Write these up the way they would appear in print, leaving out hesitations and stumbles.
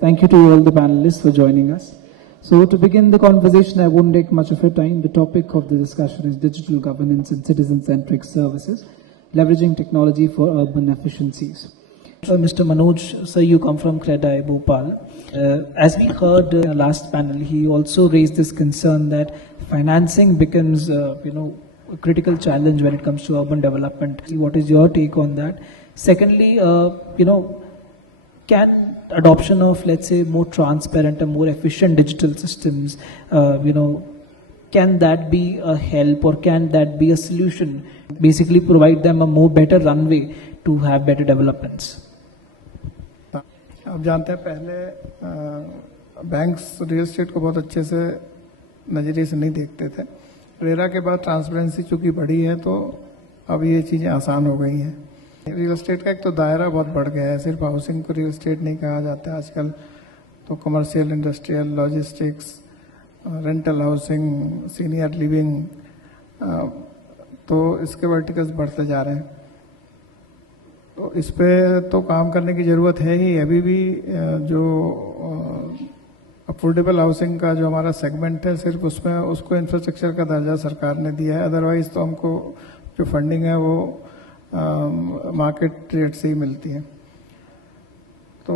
Thank you to all the panelists for joining us. So to begin the conversation, I won't take much of your time. The topic of the discussion is digital governance and citizen-centric services, leveraging technology for urban efficiencies. Mr. Manoj, sir, you come from CREDAI, Bhopal. As we heard in the last panel, he also raised this concern that financing becomes, a critical challenge when it comes to urban development. What is your take on that? Secondly, can adoption of, let's say, more transparent and more efficient digital systems, can that be a help or can that be a solution? Basically provide them a more better runway to have better developments. आप जानते हैं पहले banks real estate को बहुत अच्छे से नज़रिए से नहीं देखते थे। रेरा के बाद ट्रांसपेरेंसी चूंकि बढ़ी है तो अब ये चीज़ें आसान हो गई हैं। रियल एस्टेट का एक तो दायरा बहुत बढ़ गया है, सिर्फ हाउसिंग को रियल एस्टेट नहीं कहा जाता है आजकल, तो commercial, industrial, logistics, rental housing, senior living, तो इसके वर्टिकल्स बढ़ते जा रहे हैं। तो इस पे तो काम करने की ज़रूरत है ही। अभी भी जो अफोर्डेबल हाउसिंग का जो हमारा सेगमेंट है, सिर्फ उसमें उसको इंफ्रास्ट्रक्चर का दर्जा सरकार ने दिया है, अदरवाइज तो हमको जो फंडिंग है वो मार्केट रेट से ही मिलती है। तो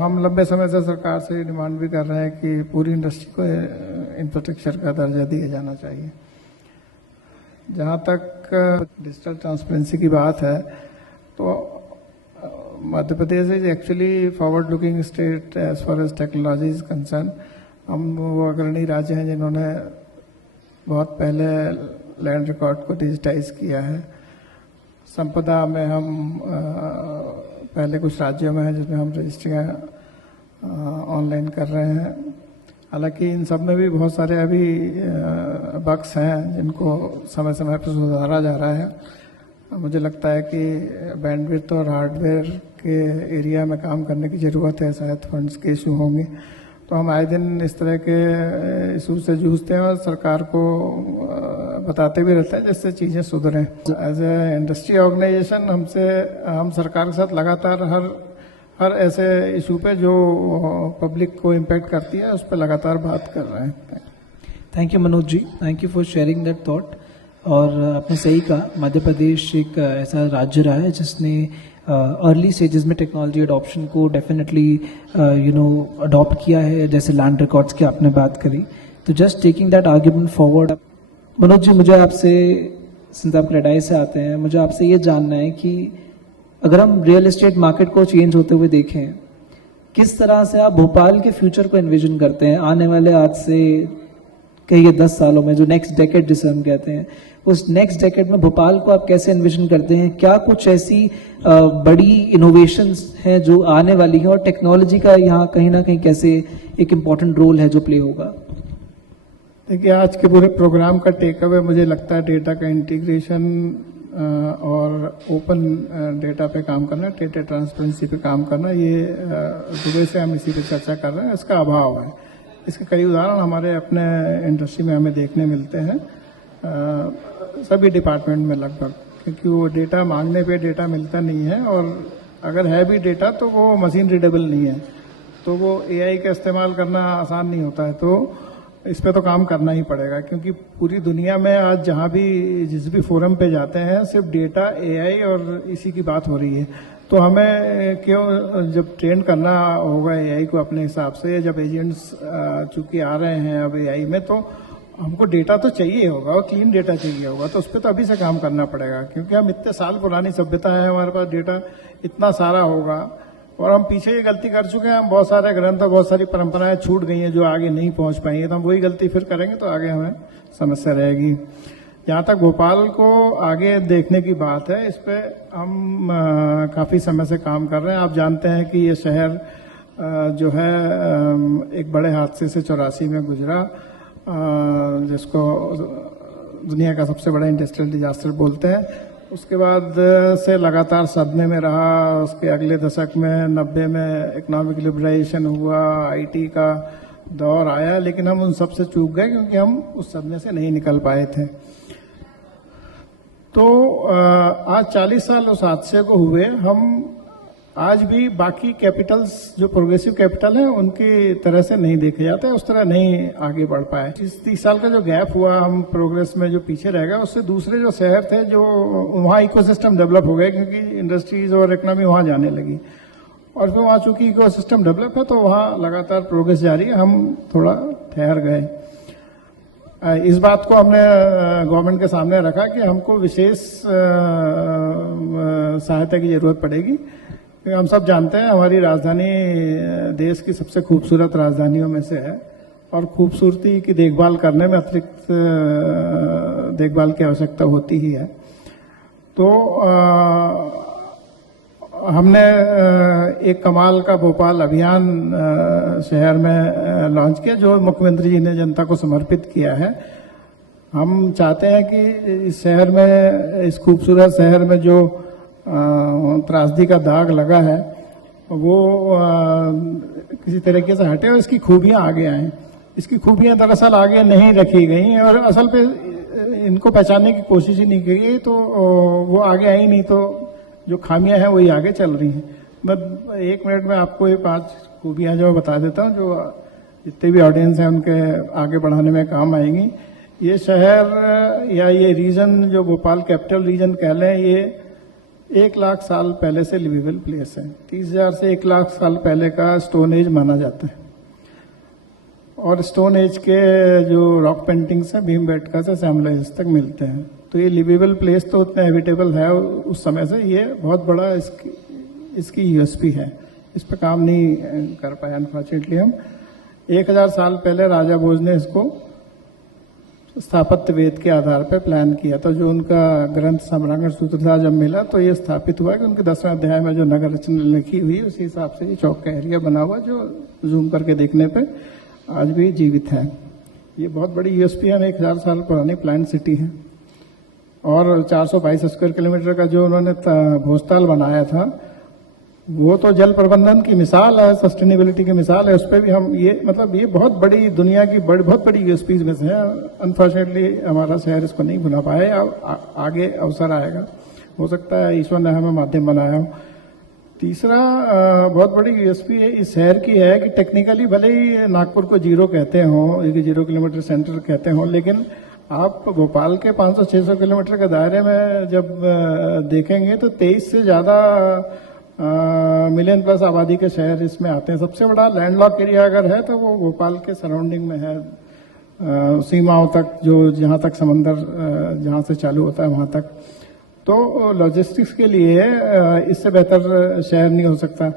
हम लंबे समय से सरकार से डिमांड भी कर रहे हैं कि पूरी इंडस्ट्री को इंफ्रास्ट्रक्चर का दर्जा दिया जाना चाहिए। जहाँ तक डिजिटल ट्रांसपेरेंसी की बात है तो Madhya Pradesh is actually forward looking state as far as technology is concern. हम वो अग्रणी राज्य हैं जिन्होंने बहुत पहले लैंड रिकॉर्ड को डिजिटाइज किया है। संपदा में हम पहले कुछ राज्यों में हैं जिसमें हम रजिस्ट्रियाँ ऑनलाइन कर रहे हैं। हालांकि इन सब में भी बहुत सारे अभी बग्स हैं जिनको समय समय पर सुधारा जा रहा है। मुझे लगता है कि बैंडविड्थ और हार्डवेयर के एरिया में काम करने की ज़रूरत है, शायद फंड्स के इशू होंगे। तो हम आए दिन इस तरह के इशू से जूझते हैं और सरकार को बताते भी रहते हैं जिससे चीज़ें सुधरें। एज ए इंडस्ट्री ऑर्गेनाइजेशन हम सरकार के साथ लगातार हर ऐसे इशू पे जो पब्लिक को इम्पैक्ट करती है उस पर लगातार बात कर रहे हैं। Thank you Manoj ji, thank you for sharing that thought. और आपने सही कहा, मध्य प्रदेश एक ऐसा राज्य रहा है जिसने अर्ली स्टेजेस में टेक्नोलॉजी अडॉप्शन को डेफिनेटली अडॉप्ट किया है, जैसे लैंड रिकॉर्ड्स की आपने बात करी। तो just taking that argument forward, Manoj ji, मुझे आपसे, सिंस आप क्रेडाई से आते हैं, मुझे आपसे ये जानना है कि अगर हम रियल एस्टेट मार्केट को चेंज होते हुए देखें, किस तरह से आप भोपाल के फ्यूचर को एनविजन करते हैं आने वाले, आज से कहिए 10 सालों में, जो नेक्स्ट डेकेड जिसे हम कहते हैं, उस नेक्स्ट डेकेड में भोपाल को आप कैसे एनविजन करते हैं? क्या कुछ ऐसी बड़ी इनोवेशंस हैं जो आने वाली है और टेक्नोलॉजी का यहाँ कहीं ना कहीं कैसे एक इम्पॉर्टेंट रोल है जो प्ले होगा? देखिए, आज के पूरे प्रोग्राम का टेक अवे मुझे लगता है डेटा का इंटीग्रेशन और ओपन डेटा पे काम करना, डेटा ट्रांसपेरेंसी पे काम करना, ये दुबई से हम इसी पे चर्चा कर रहे हैं। इसका अभाव है। इसके कई उदाहरण हमारे अपने इंडस्ट्री में हमें देखने मिलते हैं, सभी डिपार्टमेंट में लगभग, क्योंकि वो डेटा मांगने पे डेटा मिलता नहीं है, और अगर है भी डेटा तो वो मशीन रीडेबल नहीं है, तो वो एआई का इस्तेमाल करना आसान नहीं होता है। तो इस पे तो काम करना ही पड़ेगा, क्योंकि पूरी दुनिया में आज जहाँ भी जिस भी फोरम पे जाते हैं सिर्फ डेटा, एआई और इसी की बात हो रही है। तो हमें क्यों, जब ट्रेन करना होगा एआई को अपने हिसाब से, जब एजेंट्स चूंकि आ रहे हैं अब एआई में, तो हमको डेटा तो चाहिए होगा और क्लीन डेटा चाहिए होगा। तो उस पर तो अभी से काम करना पड़ेगा, क्योंकि हम इतने साल पुरानी सभ्यता है, हमारे पास डेटा इतना सारा होगा और हम पीछे ये गलती कर चुके हैं। हम बहुत सारे ग्रंथ और बहुत सारी परंपराएं छूट गई हैं जो आगे नहीं पहुंच पाई हैं, तो हम वही गलती फिर करेंगे तो आगे हमें समस्या रहेगी। जहाँ तक भोपाल को आगे देखने की बात है, इस पे हम काफ़ी समय से काम कर रहे हैं। आप जानते हैं कि ये शहर जो है एक बड़े हादसे से 84 में गुजरा, जिसको दुनिया का सबसे बड़ा इंडस्ट्रियल डिजास्टर बोलते हैं। उसके बाद से लगातार सदमे में रहा। उसके अगले दशक में 90 में इकोनॉमिक लिबरलाइजेशन हुआ, आईटी का दौर आया, लेकिन हम उन सब से चूक गए क्योंकि हम उस सदमे से नहीं निकल पाए थे। तो आज 40 साल उस हादसे को हुए, हम आज भी बाकी कैपिटल्स जो प्रोग्रेसिव कैपिटल है उनकी तरह से नहीं देखे जाते, उस तरह नहीं आगे बढ़ पाए। इस 30 साल का जो गैप हुआ, हम प्रोग्रेस में जो पीछे रह गए, उससे दूसरे जो शहर थे जो वहाँ इकोसिस्टम डेवलप हो गए, क्योंकि इंडस्ट्रीज और इकोनॉमी वहाँ जाने लगी, और फिर वहाँ चूंकि इकोसिस्टम डेवलप है तो वहाँ लगातार प्रोग्रेस जारी है, हम थोड़ा ठहर गए। इस बात को हमने गवर्नमेंट के सामने रखा कि हमको विशेष सहायता की जरूरत पड़ेगी। हम सब जानते हैं हमारी राजधानी देश की सबसे खूबसूरत राजधानियों में से है, और खूबसूरती की देखभाल करने में अतिरिक्त देखभाल की आवश्यकता होती ही है। तो हमने एक कमाल का भोपाल अभियान शहर में लॉन्च किया, जो मुख्यमंत्री जी ने जनता को समर्पित किया है। हम चाहते हैं कि इस शहर में, इस खूबसूरत शहर में जो त्रासदी का दाग लगा है वो किसी तरीके से हटे और इसकी खूबियां आगे आए। इसकी खूबियां दरअसल आगे नहीं रखी गई हैं और असल पे इनको पहचानने की कोशिश ही नहीं की गई, तो वो आगे आई नहीं, तो जो खामियां हैं वही आगे चल रही हैं। मैं 1 मिनट में आपको ये 5 खूबियां जो बता देता हूं, जो जितने भी ऑडियंस हैं उनके आगे बढ़ाने में काम आएंगी। ये शहर या ये रीजन जो भोपाल कैपिटल रीजन कह लें, ये 1 लाख साल पहले से लिवेबल प्लेस है। 30,000 से 1 लाख साल पहले का स्टोन एज माना जाता है, और स्टोन एज के जो रॉक पेंटिंग्स हैं भीमबेटका से श्यामला एज तक मिलते हैं। तो ये लिवेबल प्लेस तो उतना हैबिटेबल है उस समय से, ये बहुत बड़ा इसकी यूएसपी है। इस पर काम नहीं कर पाए अनफॉर्चुनेटली हम। 1000 साल पहले राजा भोज ने इसको स्थापत्य वेद के आधार पर प्लान किया था। जो उनका ग्रंथ सम्रांगण सूत्र था जब मिला, तो ये स्थापित हुआ कि उनके 10वें अध्याय में जो नगर रचना लिखी हुई है उसी हिसाब से ये चौक का एरिया बना हुआ, जो जूम करके देखने पे आज भी जीवित है। ये बहुत बड़ी यूएसपी है, 1000 साल पुरानी प्लान सिटी है, और 422 स्क्वायर किलोमीटर का जो उन्होंने भोजताल बनाया था वो तो जल प्रबंधन की मिसाल है, सस्टेनेबिलिटी की मिसाल है। उस पर भी हम ये ये बहुत बड़ी दुनिया की बहुत बड़ी यूएसपीज में से है। अनफॉर्चुनेटली हमारा शहर इसको नहीं भुला पाया, आगे अवसर आएगा, हो सकता है ईश्वर ने हमें माध्यम बनाया हो। तीसरा बहुत बड़ी यूएसपी है इस शहर की है कि टेक्निकली भले ही नागपुर को जीरो कहते हो, 0 किलोमीटर सेंटर कहते हो, लेकिन आप भोपाल के 500-600 किलोमीटर के दायरे में जब देखेंगे तो 23 से ज्यादा मिलियन प्लस आबादी के शहर इसमें आते हैं। सबसे बड़ा लैंडलॉक एरिया अगर है तो वो भोपाल के सराउंडिंग में है, सीमाओं तक, जो जहां तक समंदर जहां से चालू होता है वहां तक। तो लॉजिस्टिक्स के लिए इससे बेहतर शहर नहीं हो सकता।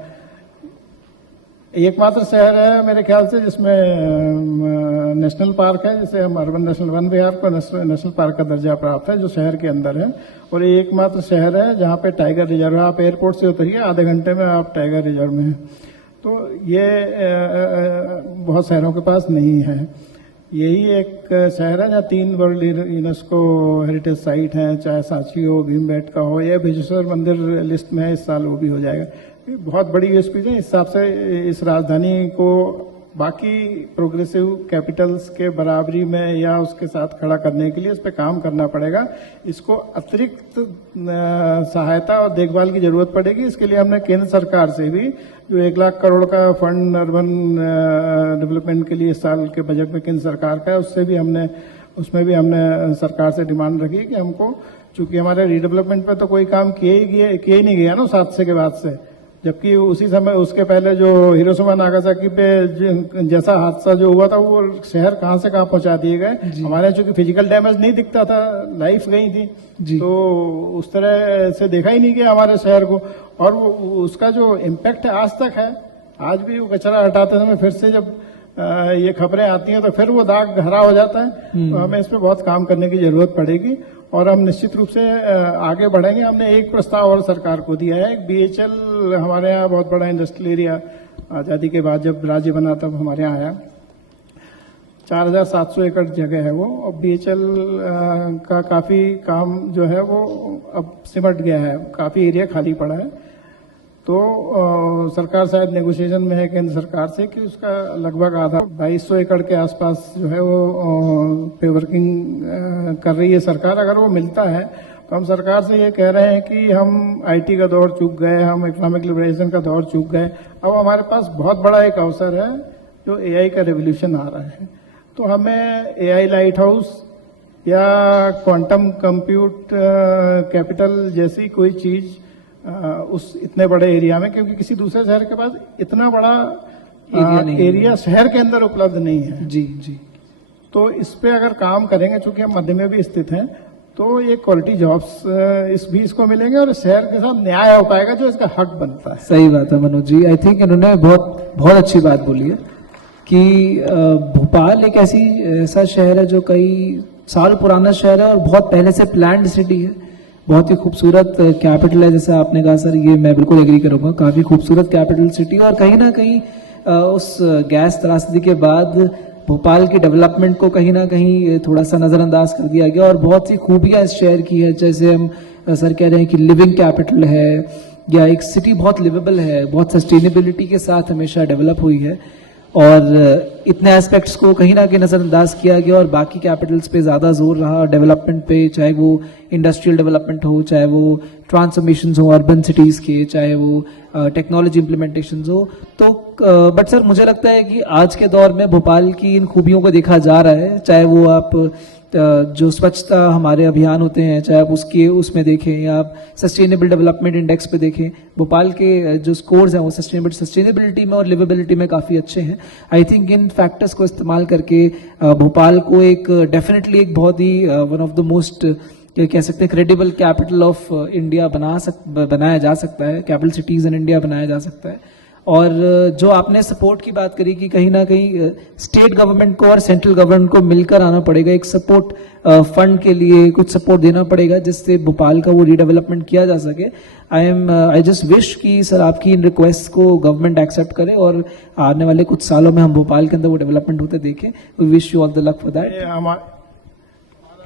एकमात्र शहर है मेरे ख्याल से जिसमें नेशनल पार्क है, जिसे हम अर्बन नेशनल वन विहार को नेशनल पार्क का दर्जा प्राप्त है, जो शहर के अंदर है। और ये एकमात्र शहर है जहां पे टाइगर रिजर्व है। आप एयरपोर्ट से उतरिए, आधे घंटे में आप टाइगर रिजर्व में हैं। तो ये बहुत शहरों के पास नहीं है। यही एक शहर है जहाँ 3 वर्ल्ड यूनेस्को हेरिटेज साइट हैं, चाहे सांची हो, भीमबेटका हो, या बिजेश्वर मंदिर लिस्ट में है, इस साल वो भी हो जाएगा। बहुत बड़ी यूएसपी है। इस हिसाब से इस राजधानी को बाकी प्रोग्रेसिव कैपिटल्स के बराबरी में या उसके साथ खड़ा करने के लिए इस पे काम करना पड़ेगा। इसको अतिरिक्त सहायता और देखभाल की जरूरत पड़ेगी। इसके लिए हमने केंद्र सरकार से भी जो 1 लाख करोड़ का फंड अर्बन डेवलपमेंट के लिए इस साल के बजट में केंद्र सरकार का है, उसमें भी हमने सरकार से डिमांड रखी कि हमको, चूंकि हमारे रीडेवलपमेंट पे तो कोई काम किए ही नहीं गया ना 7 के बाद से, जबकि उसी समय उसके पहले जो हिरोशिमा नागासाकी पे जैसा हादसा जो हुआ था वो शहर कहां से कहां पहुंचा दिए गए। हमारे चूंकि फिजिकल डैमेज नहीं दिखता था, लाइफ गई थी, तो उस तरह से देखा ही नहीं गया हमारे शहर को। और उसका जो इम्पैक्ट आज तक है, आज भी वो कचरा हटाते समय फिर से जब ये खबरें आती हैं तो फिर वो दाग हरा हो जाता है। तो हमें इस पे बहुत काम करने की जरूरत पड़ेगी और हम निश्चित रूप से आगे बढ़ेंगे। हमने एक प्रस्ताव और सरकार को दिया है। बीएचएल हमारे यहाँ बहुत बड़ा इंडस्ट्रियल एरिया आजादी के बाद जब राज्य बना तब हमारे यहाँ आया, 4700 एकड़ जगह है वो। और बीएचएल का काफी काम जो है वो अब सिमट गया है, काफी एरिया खाली पड़ा है। तो सरकार शायद नेगोशिएशन में है केंद्र सरकार से कि उसका लगभग आधा 2200 एकड़ के आसपास जो है वो पे वर्किंग कर रही है सरकार। अगर वो मिलता है तो हम सरकार से ये कह रहे हैं कि हम आईटी का दौर चूक गए, हम इकोनॉमिक लिबरेशन का दौर चूक गए। अब हमारे पास बहुत बड़ा एक अवसर है जो एआई का रेवोल्यूशन आ रहा है। तो हमें एआई लाइट हाउस या क्वांटम कंप्यूट कैपिटल जैसी कोई चीज उस इतने बड़े एरिया में, क्योंकि किसी दूसरे शहर के पास इतना बड़ा एरिया शहर के अंदर उपलब्ध नहीं है। जी जी। तो इस पे अगर काम करेंगे, चूंकि हम मध्य में भी स्थित हैं, तो ये क्वालिटी जॉब्स इसको मिलेंगे और शहर के साथ न्याय हो पाएगा जो इसका हक बनता है। सही बात है मनोज जी। आई थिंक इन्होंने बहुत अच्छी बात बोली है कि भोपाल एक ऐसा शहर है जो कई साल पुराना शहर है और बहुत पहले से प्लान्ड सिटी है, बहुत ही खूबसूरत कैपिटल है। जैसे आपने कहा सर, ये मैं बिल्कुल एग्री करूंगा, काफी खूबसूरत कैपिटल सिटी। और कहीं ना कहीं उस गैस त्रासदी के बाद भोपाल की डेवलपमेंट को कहीं ना कहीं थोड़ा सा नजरअंदाज कर दिया गया और बहुत सी खूबियां इस शहर की है। जैसे हम सर कह रहे हैं कि लिविंग कैपिटल है, या एक सिटी बहुत लिवेबल है, बहुत सस्टेनेबिलिटी के साथ हमेशा डेवलप हुई है। और इतने एस्पेक्ट्स को कहीं ना कहीं नजरअंदाज किया गया और बाकी कैपिटल्स पे ज्यादा जोर रहा डेवलपमेंट पे, चाहे वो इंडस्ट्रियल डेवलपमेंट हो, चाहे वो ट्रांसफॉर्मेशन हो अर्बन सिटीज के, चाहे वो टेक्नोलॉजी इम्प्लीमेंटेशन हो। तो बट सर मुझे लगता है कि आज के दौर में भोपाल की इन खूबियों को देखा जा रहा है, चाहे वो आप जो स्वच्छता हमारे अभियान होते हैं, चाहे आप उसमें देखें, या आप सस्टेनेबल डेवलपमेंट इंडेक्स पे देखें, भोपाल के जो स्कोर्स हैं वो सस्टेनेबिलिटी में और लिवेबिलिटी में काफ़ी अच्छे हैं। आई थिंक इन फैक्टर्स को इस्तेमाल करके भोपाल को एक डेफिनेटली एक बहुत ही वन ऑफ द मोस्ट कह सकते हैं क्रेडिबल कैपिटल ऑफ इंडिया बनाया जा सकता है, कैपिटल सिटीज इन इंडिया बनाया जा सकता है। और जो आपने सपोर्ट की बात करी कि कहीं ना कहीं स्टेट गवर्नमेंट को और सेंट्रल गवर्नमेंट को मिलकर आना पड़ेगा, एक सपोर्ट फंड के लिए कुछ सपोर्ट देना पड़ेगा जिससे भोपाल का वो रीडेवलपमेंट किया जा सके। आई जस्ट विश कि सर आपकी इन रिक्वेस्ट को गवर्नमेंट एक्सेप्ट करे और आने वाले कुछ सालों में हम भोपाल के अंदर वो डेवलपमेंट होते देखें। We wish you all the luck for that. हमारा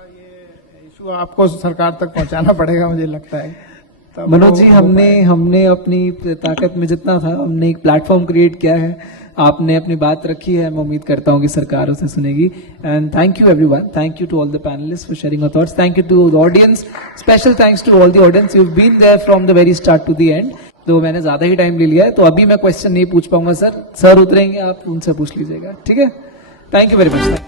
ये इशू आपको सरकार तक पहुंचाना पड़ेगा, मुझे लगता है। मनोज जी, हमने अपनी ताकत में जितना था हमने एक प्लेटफॉर्म क्रिएट किया है, आपने अपनी बात रखी है, मैं उम्मीद करता हूँ कि सरकार उसे सुनेगी। And thank you everyone, thank you to all the panelist for sharing your thoughts, thank you to the audience, special thanks to all the audience, you have been there from the very start to the end. तो मैंने ज्यादा ही time ले लिया है, तो अभी मैं question नहीं पूछ पाऊंगा सर उतरेंगे, आप उनसे पूछ लीजिएगा, ठीक है? Thank you very much.